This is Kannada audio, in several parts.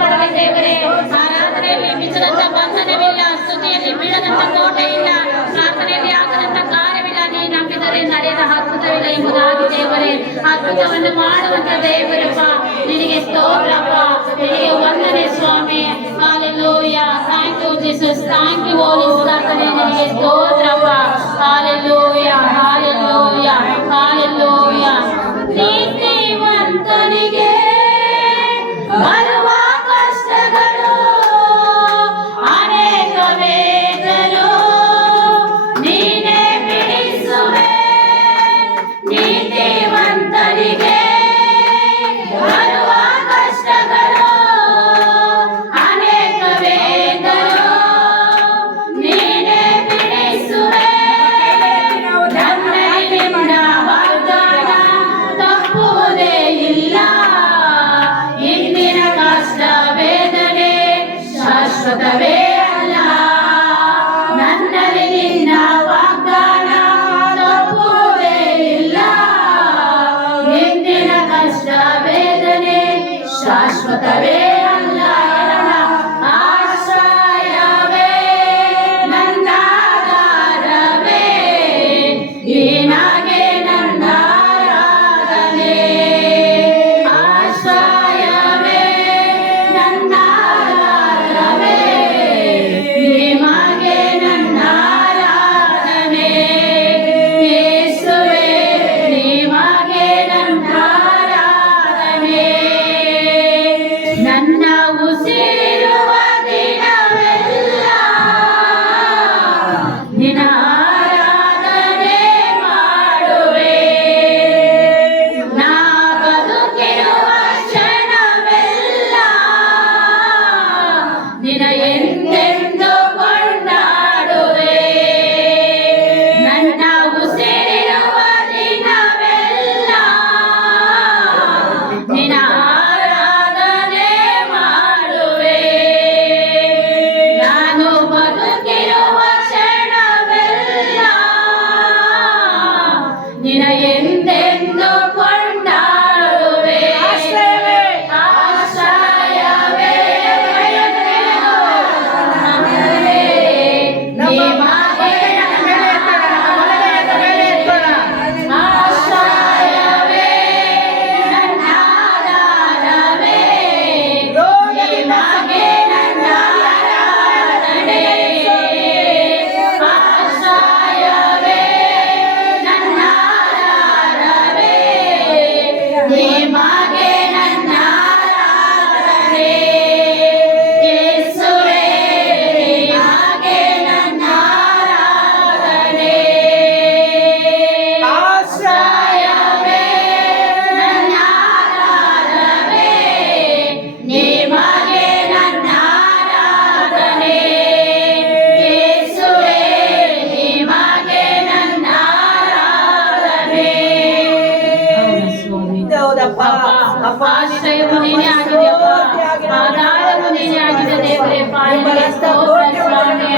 ಪಡಲಿ ದೇವರೇ. ಆರಾಧನೆಯಲ್ಲಿ ಮಿಂಚದಂತ ಬಂಧನವಿಲ್ಲ, ಸ್ತುತಿಯಲ್ಲಿ ಬೀಳದಂತ ಕೋಟೆ ಇಲ್ಲ, ಪ್ರಾರ್ಥನೆಯಲ್ಲಿ ಆಗದಂತ ಕಾರ್ಯವಿಲ್ಲ. ನೀ ನಂಬಿದರೆ ನಡೆಯದ ಅದ್ಭುತವಿಲ್ಲ ಎಂಬುದಾಗಿ ದೇವರೇ, ಅದ್ಭುತವನ್ನು ಮಾಡುವಂತ ದೇವರಪ್ಪ, ನಿನಗೆ ಸ್ತೋತ್ರಪ್ಪ, ನಿನಗೆ ವಂದನೆ ಸ್ವಾಮಿ. Hallelujah. Thank you Jesus, thank you holy spirit. ನಿನಗೆ ಸ್ತೋತ್ರಪ್ಪ. Hallelujah, hallelujah, hallelujah. ನೀತಿವಂತನಿಗೆ ಬರುವ ಕಷ್ಟಗಳು ಅನೇಕ ವೇದಲು ನೀನೇ ಬಿಡಿಸುವೆ. ನೀತಿವಂತನಿಗೆ ಬರುವ ಕಷ್ಟಗಳು ಅನೇಕ ವೇದಲು ನೀನೇ ಬಿಡಿಸುವೆ. ನನ್ನಿಂದ ವಾಗ್ದಾನ ತಪ್ಪುವುದೇ ಇಲ್ಲ. ಇಂದಿನ ಕಷ್ಟ ವೇದನೆ ಶಾಶ್ವತವೇ ಅಲ್ಲ. ನನ್ನಲ್ಲಿ ನಿನ್ನ ವಾಗ್ದಾನ ತಪ್ಪುವುದೇ ಇಲ್ಲ. ಇಂದಿನ ಕಷ್ಟ ವೇದನೆ ಶಾಶ್ವತವೇ ಅಲ್ಲ. ಆಶ್ರಯವೇ ನನ್ನ ಆಧಾರವೇ, ನಿನಗೆ ನನ್ನ ಆರಾಧನೆ. ಆಶ್ರಯವೇ ನನ್ನ ಆಧಾರವೇ, ನಿನಗೆ ನನ್ನ ಆರಾಧನೆ. ಯೇಸುವೇ, ನಿನಗೆ ನನ್ನ ಆರಾಧನೆ. ನನ್ನ ಉಸಿರುವ ದಿನವೆಲ್ಲ ನಿನ್ನ ಆರಾಧನೆ ಮಾಡುವೆ. ನಾ ಬದುಕಿರುವ ಕ್ಷಣವೆಲ್ಲ ನಿನ್ನ ಎಂದೆಂದು ಕೊಂಡಾಡುವೆ. ನನ್ನ ಉಸಿರಿರುವ ದಿನವೆಲ್ಲ ನಿನ್ನ ಆರಾಧನೆ ಮಾಡುವೆ. ನಾನು ಬದುಕಿರುವ ಕ್ಷಣವೆಲ್ಲ ನಿನ್ನ ಎಂದೆಂದು ಕೊಂಡಾಡುವೆ. ಆಶ್ರಯವೇ ಆಶ್ರಯವೇ ನನ್ನ ಆಧಾರವೇ, ನಿನಗೆ ನನ್ನ ಆರಾಧನೆ. ಆಶ್ರಯವೇ ನನ್ನ ಆಧಾರವೇ, ನಿನಗೆ ನನ್ನ ಆರಾಧನೆ. ಯೇಸುವೇ, ನಿನಗೆ ನನ್ನ ಆರಾಧನೆ. ಆಶ್ರಯವೇ ನನ್ನ ಆಧಾರವೇ, ನಿನಗೆ ನನ್ನ ಆರಾಧನೆ. ಯೇಸುವೇ, ನಿನಗೆ ನನ್ನ ಆರಾಧನೆ. ಹೌದಪ್ಪ. ಅಪ್ಪ, ಆಶ್ರಯವು ನೀನೇ ಆಗಿದೆಯಪ್ಪ, ಆಧಾರವು ನೀನೇ ಆಗಿದೆ ದೇವರೇ. ನಿನಗೆ ಸ್ತೋತ್ರ ಸ್ವಾಮಿ.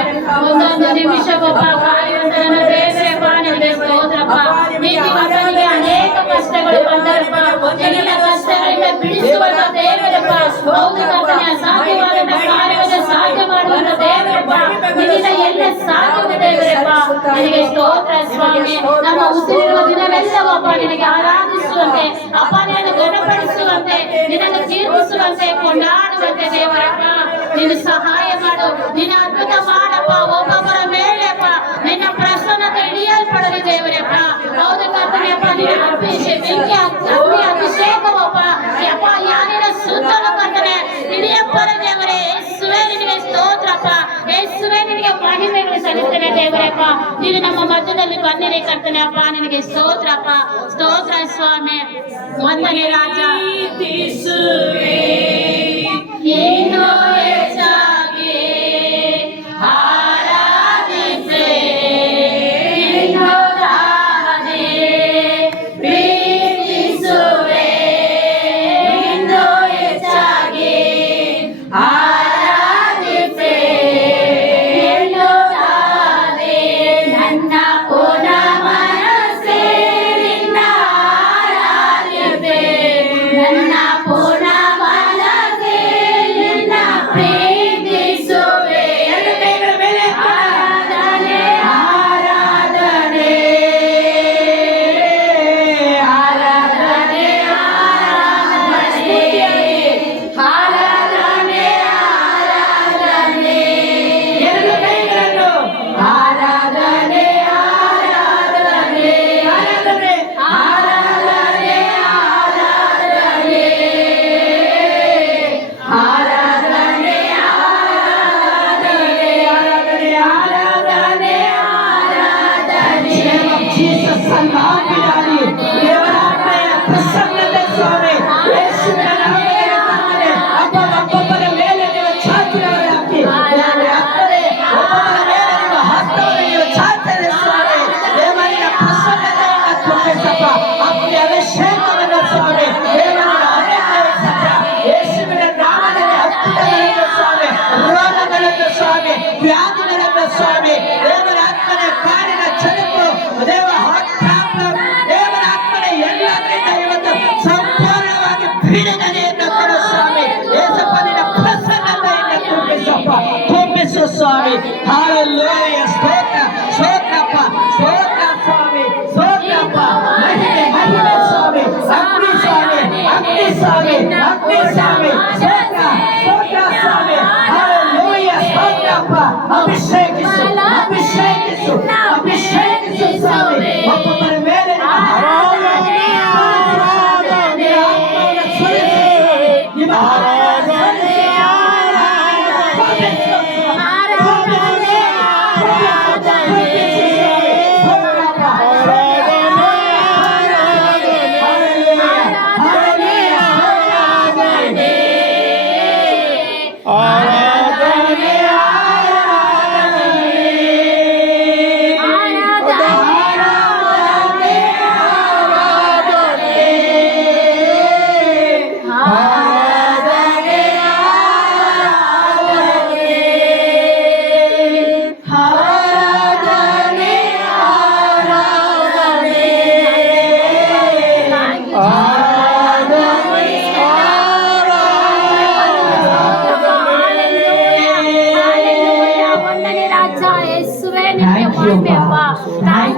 ಒಂದೊಂದು ನಿಮಿಷವಪ್ಪ ಕಾಯುವಂತನ ದೇವರಪ್ಪ, ನಿನಗೆ ಸ್ತೋತ್ರಪ್ಪ. ನೀತಿವಂತನಿಗೆ ಅನೇಕ ಕಷ್ಟಗಳು ಬಂದರಪ್ಪ, ನಿನ್ನ ಕಷ್ಟಗಳಿಂದ ಬಿಡಿಸುವಂತ ದೇವರಪ್ಪ. ಹೌದು ಕರ್ತನೇ, ಅಸಾಧ್ಯವಾದಂತ ಕಾರ್ಯವನ್ನು ಸಾಧ್ಯ ಮಾಡುವಂತ ದೇವರಪ್ಪ. ನಿನ್ನಿಂದ ಎಲ್ಲ ಸಾಧ್ಯವು ದೇವರಪ್ಪ. ನಿನಗೆ ಸ್ತೋತ್ರ ಸ್ವಾಮಿ. ನಮ್ಮ ಉಸಿರಿರುವ ದಿನವೆಲ್ಲವಪ್ಪ ನಿನಗೆ ಆರಾಧಿಸುವಂತೆ, ಅಪ್ಪ ನಿನ್ನನ್ನು ಘನಪಡಿಸುವಂತೆ, ನಿನ್ನನ್ನು ಕೀರ್ತಿಸುವಂತೆ, ಕೊಂಡಾಡುವಂತೆ ದೇವರಪ್ಪ ನೀನು ಸಹಾಯ ಮಾಡು. ನಿನ್ನ ಅದ್ಭುತ ಮಾಡಪ್ಪ. ಒಬ್ಬೊಬ್ಬರ ಮೇಲೆಪ್ಪ ನಿನ್ನ ಪ್ರಸನ್ನತೆ ಇಳಿಯಲ್ಪಡಲಿ ದೇವರಪ್ಪ. ಹೌದು ಕರ್ತನೆಯಪ್ಪ, ನಿನ್ನ ಬೆಂಕಿ ಅಗ್ನಿ ಅಭಿಷೇಕವಪ್ಪ ಯಪ್ಪ ಯಾರಿನ ಸುತ್ತಲೂ ಕರ್ತನೆ ಇಳಿಯಪ್ಪರ ದೇವರೇ. ಯೇಸುವೇ, ನಿನಗೆ ಸ್ತೋತ್ರಪ್ಪ. ಯೇಸುವೇ, ನಿನಗೆ ಮಹಿಮೆಗಳು ಸಲ್ಲಿಸ್ತೇನೆ ದೇವರಪ್ಪ. ನೀನು ನಮ್ಮ ಮಧ್ಯದಲ್ಲಿ ಬಂದಿರಿ ಕರ್ತನೆ ಅಪ್ಪ, ನಿನಗೆ ಸ್ತೋತ್ರಪ್ಪ. ಸ್ತೋತ್ರ ಸ್ವಾಮಿ. ವಂದನೆ ರಾಜ. ಏನೋ ಹೆಚ್ಚಾಗಿ ಆರಾಧಿಸೆ, ಏನೋ ದಾನೆ ಪ್ರೀತಿಸುವೆ. ಏನೋ ಹೆಚ್ಚಾಗಿ ಆರಾಧಿಸೆ, ಏನೋ ದಾನೆ ನನ್ನ ಪೂರ್ಣ ಮನಸ್ಸೇ ನಿನ್ನ ಆರಾಧಿಸೆ. ನನ್ನ ಪೂರ್ಣ ಮನಸ್ಸೇ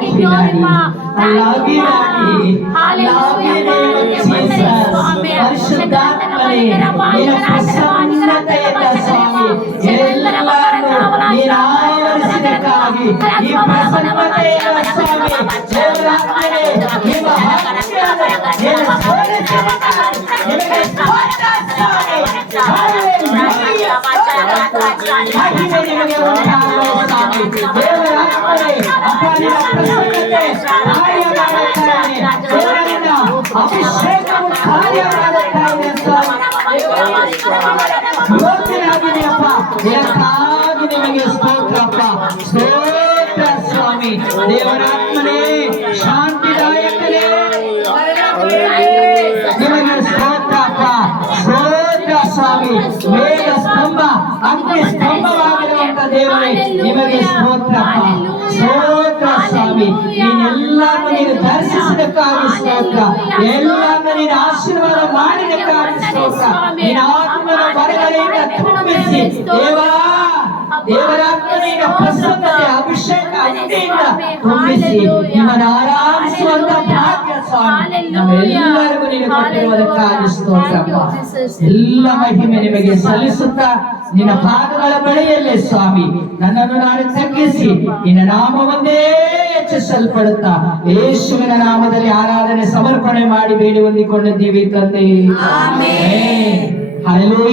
Thank you, Daddy. I love you, Daddy. Love you, name of Jesus. ಪರಿಶುದ್ಧಾತ್ಮನೇ, ನಿನ್ನ ಪ್ರಸನ್ನತೆಯಿಂದ ಸ್ವಾಮಿ ಎಲ್ಲರನ್ನು ನೀನು ಆವರಿಸಿದ್ದಕ್ಕಾಗಿ ಈ ಪ್ರಸನ್ನತೆಯಿಂದ ಸ್ವಾಮಿ ದೇವರಾತ್ಮನೇ, ನಿಮ್ಮ ನಿಮಗೆ ಅಭಿಷೇಕವು ಕಾರ್ಯ ಮಾಡುತ್ತಾನೆ ಸ್ವಾಮಿ. ನಿಮಗೆ ಸ್ತೋತ್ರಪ್ಪ, ಸ್ತೋತ್ರ ಸ್ವಾಮಿ. ದೇವರಾತ್ಮನೇ, ಶಾಂತಿದಾಯಕನೇ, ನಿಮಗೆ ಸ್ತೋತ್ರಪ್ಪ, ಸ್ತೋತ್ರ ಸ್ವಾಮಿ. ಮೇಘ ಸ್ತಂಭ, ಅಗ್ನಿ ಸ್ತಂಭವಾಗಿರುವಂತ ದೇವರೇ, ನಿಮಗೆ ಸ್ತೋತ್ರಪ್ಪ, ಸ್ತೋತ್ರ ಸ್ವಾಮಿ. ನೀನೆಲ್ಲರನ್ನು ನೀನು ದರ್ಶಿಸಿದಕ್ಕಾಗಿ ಸ್ತೋತ್ರ, ಎಲ್ಲರನ್ನು ನೀನು ಆಶೀರ್ವಾದ ಮಾಡಿದಕ್ಕಾಗಿ ಸ್ತೋತ್ರ. ನಿನ್ನ ಆತ್ಮನ ಬರಗಳಿಂದ ತುಂಬಿಸಿ ದೇವರಾತ್ಮನಿಂದ ಪ್ರಸನ್ನತೆ, ಅಭಿಷೇಕ ಅಗ್ನಿಯಿಂದ ತುಂಬಿಸಿ ನಿಮ್ಮನ್ನು ಆರಾಧಿಸುವಂತ ಭಾಗ್ಯ ಸ್ವಾಮಿ ನಮ್ಮೆಲ್ಲರಿಗೂ ನೀನು ಕೊಟ್ಟಿರುವುದಕ್ಕಾಗಿ ಸ್ತೋತ್ರಪ್ಪ. ಎಲ್ಲ ಮಹಿಮೆ ನಿಮಗೆ ಸಲ್ಲಿಸುತ್ತಾ ನಿನ್ನ ಪಾದಗಳ ಬಳಿಯಲ್ಲೇ ಸ್ವಾಮಿ ನನ್ನನ್ನು ನಾನು ತಗ್ಗಿಸಿ ನಿನ್ನ ನಾಮವನ್ನೇ ಹೆಚ್ಚಿಸಲ್ಪಡುತ್ತಾ ಯೇಸುವಿನ ನಾಮದಲ್ಲಿ ಆರಾಧನೆ ಸಮರ್ಪಣೆ ಮಾಡಿ ಬೇಡಿ ಹೊಂದಿಕೊಂಡಿದ್ದೀವಿ ತಂದೆ. ಆಮೆನ್. ಹಲ್ಲೆಲೂಯಾ.